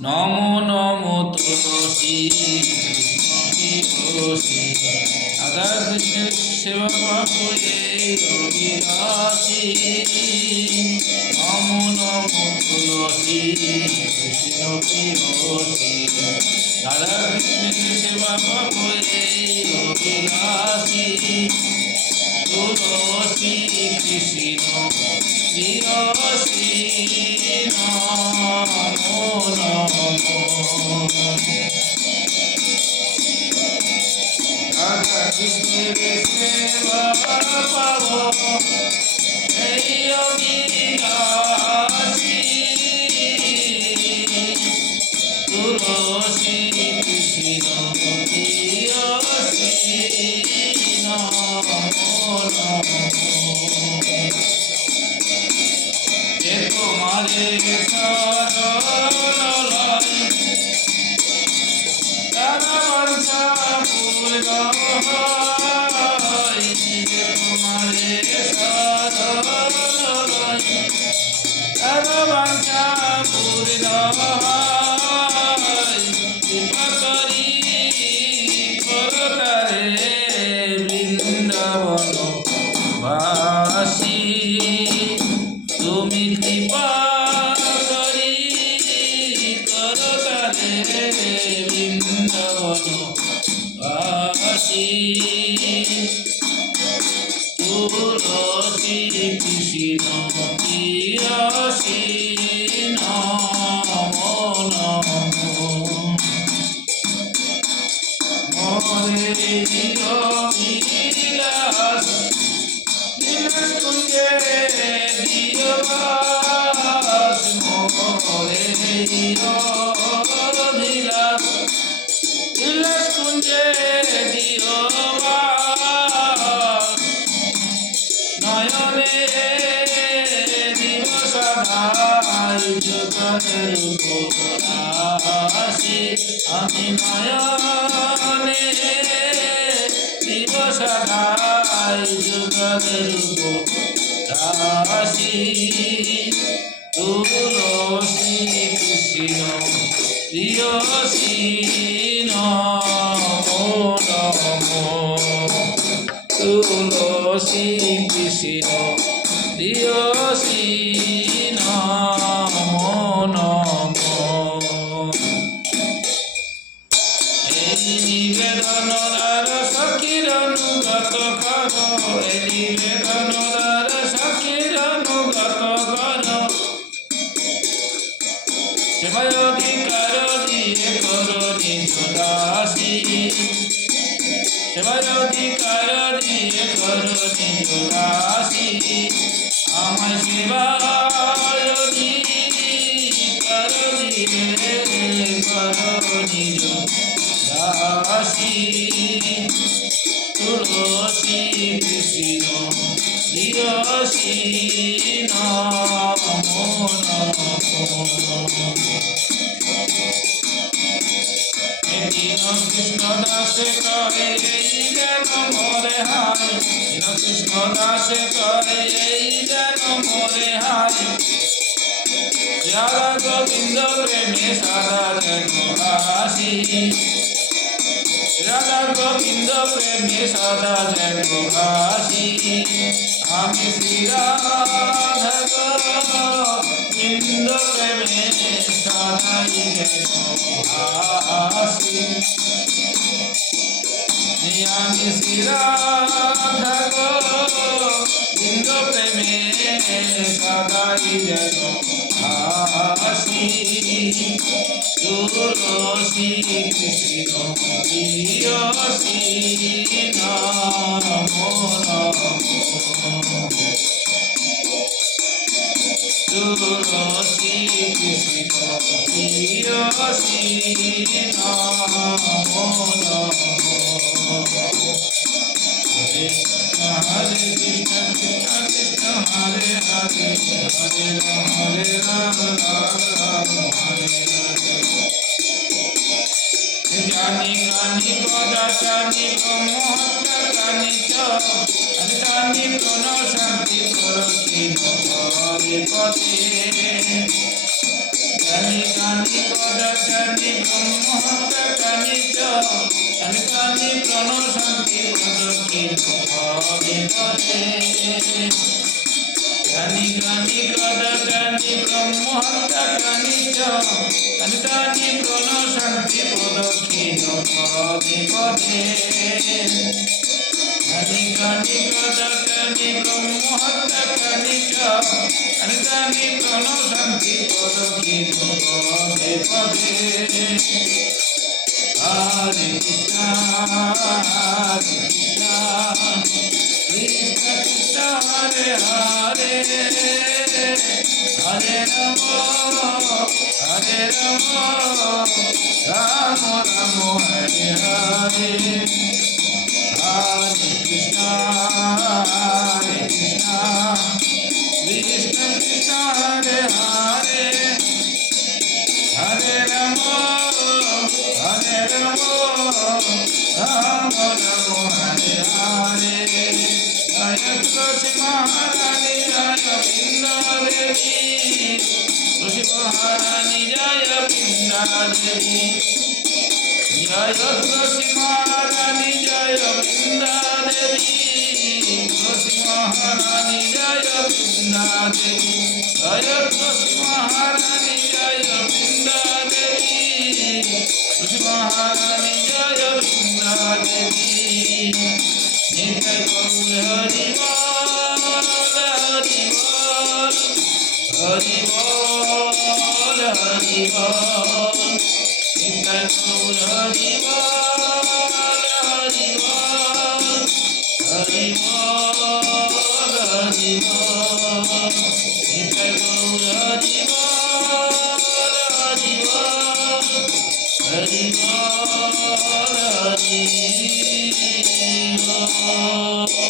নমো নমো তুলসী তুলসী রাধা কৃষ্ণের সেবা পাবয়ে রবিরাসি। নমো নমো তুলসী কৃষ্ণ প্রিয়সী রাধা কৃষ্ণের সেবা পাবয়ে রবিরাসি। তুলসী কৃষ্ণ প্রিয়সী নমো নমো। রাধা কৃষ্ণের সেবা পাব এই অবিনাশী। তুলসী কৃষ্ণ প্রিয়সী নমো নমো। যে তোমারে শরণ লয় তারা বাঞ্ছা পূর্ণ হয়। যে তোমারে শরণ লয় তারা বাঞ্ছা পূর্ণ হয়। কৃপা করি করতারে বৃন্দাবন বাসী। তুমি কৃপা করি করতারে বৃন্দাবন বাসী। তুলসী কৃষ্ণ প্রিয়সী নমো নমো। মোরে দিও বিলাস বিলাস কুঞ্জে দিও বাস। মোরে দিও বিলাস বিলাস কুঞ্জে দিও বাস। নয়নে দিও সদাই জগতের উপরাসি। আমি নয়নে দিও সদাই জগতের উপরাসি। তুলসী কৃষ্ণ প্রিয়সী নমো নমো। তুলসী কৃষ্ণ প্রিয়সী নমো নমো। এই নিবেদন দ্বার সখীর অনুগত কর। এই নিবেদন দ্বার সখীর অনুগত কর। সেবায় অধিকার দিয়ে কর নিজ দাসী। সেবায় অধিকার দিয়ে কর নিজ দাসী। আমায় সেবায় অধিকার দিয়ে কর নিজ দাসী। তুলসী কৃষ্ণ প্রিয়সী নমো নমো। কৃষ্ণ দাসে কহে এই যেন মোরে হায়। কৃষ্ণ দাসে কহে এই যেন মোরে হায়। রাধা গোবিন্দ প্রেমে সাদা যেন ভাসি। রাধা গোবিন্দ প্রেমে সদা যেন ভাসি। আমি শ্রী রাধা গোবিন্দ প্রেমে সদাই যেন ভাসি। আমি শ্রী রাধা গোবিন্দ প্রেমে সদাই যেন ভাসি। তুলসী কৃষ্ণ প্রিয়সী নমো নমো। তুলসী কৃষ্ণ প্রিয়সী নমো নমো। হরে কৃষ্ণ কৃষ্ণ কৃষ্ণ হরে হরে হরে রাম হরে রাম রাম রাম হরে হরে। জানি কানি কদাচানি ব্রহ্মহত্য কানি চ জানি কোন শান্তি করকিন হরে পদে। জানি কানি কদাচানি কানি ব্রহ্ম হত্যা কানি চ কানি কানি প্রণ শান্তি প্রদক্ষিণ পদে পদে কানি কানি কদা কানি ব্রহ্ম হত্যা কানি চ কানি কানি প্রণ শান্তি প্রদক্ষিণ পদে পদে কানি কানি কদা কানি ব্রহ্ম হত্যা কানি চ কানি কানি প্রণ শান্তি প্রদক্ষিণ পদে পদে Hare Krishna, Hare Krishna, Krishna Krishna, Hare Hare, Hare Rama, Hare Rama, Rama Rama, Hare Hare, Hare Krishna, Hare Krishna, Krishna Krishna, Hare Hare, Hare Rama, Hare Rama, Rama Rama, Hare Hare. Jaya Tulsi Maharani, Jaya Vrinda Devi. Tulsi Maharani, Jaya Vrinda Devi. Jaya Tulsi Maharani, Jaya Vrinda Devi. Tulsi Maharani, Jaya Vrinda Devi. Jaya Tulsi Maharani, Jaya Vrinda Devi. Tulsi Maharani, Jaya Vrinda Devi. Nitai Gaur Hari Bol, Hari Bol, Hari Bol, Hari Bol. Nitai Gaur Hari Bol, Hari Bol, Hari Bol, Hari Bol. Nitai Gaur Hari Bol, Hari Bol, Hari Bol, Hari Bol.